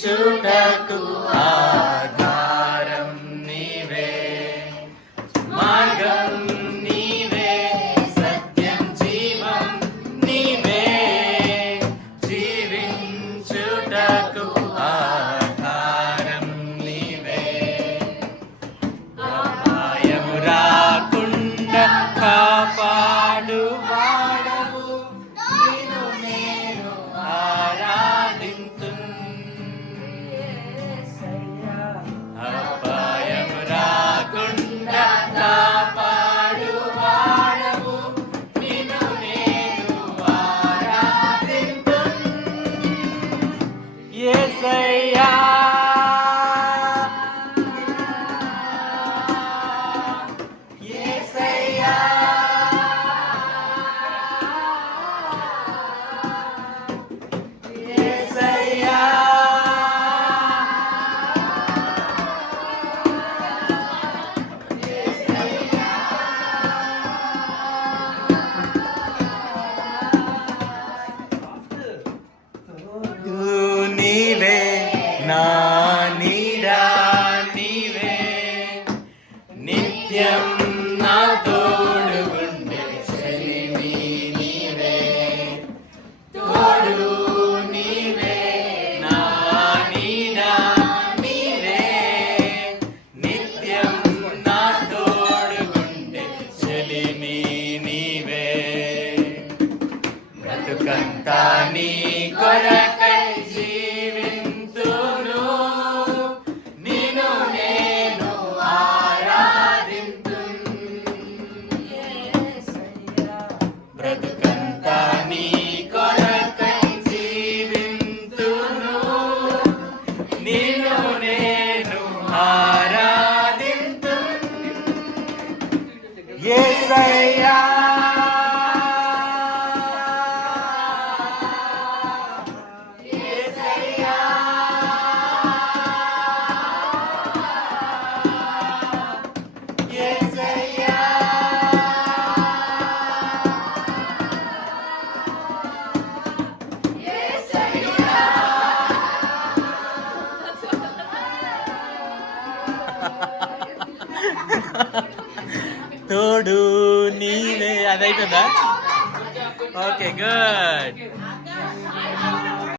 జీవించుటకు ఆధారం నీవే, మార్గం నీవే, సత్యం జీవం నీవే, జీవించుటకు ఆధారం నీవే. అపాయము రాకుండా కాపాడు వాడవు, నిన్ను నేను ఆరాధింతును. అపాయము రాకుండా కాపాడు వాడవు, నిన్ను నేను ఆరాధింతును. యేసయ్యా యేసయ్యా యేసయ్యా నీవే నా నీడా, నీవే నిత్యం నా తోడుగుండే చెలిమి నీవే, తోడు నీవే నా నీడా, నీవే నిత్యం నా తోడుగుండే చెలిమి నీవే. బ్రతుకంతా నీ కొరకై జీవింతును, నిన్ను నేను ఆరాధింతును. బ్రతుకంతా నీ కొరకై జీవింతును, నిన్ను నేను ఆరాధింతును. యేసయ్యా యేసయ్యా యేసయ్యా తోడు నీవే. అదైతుందా? Okay, good.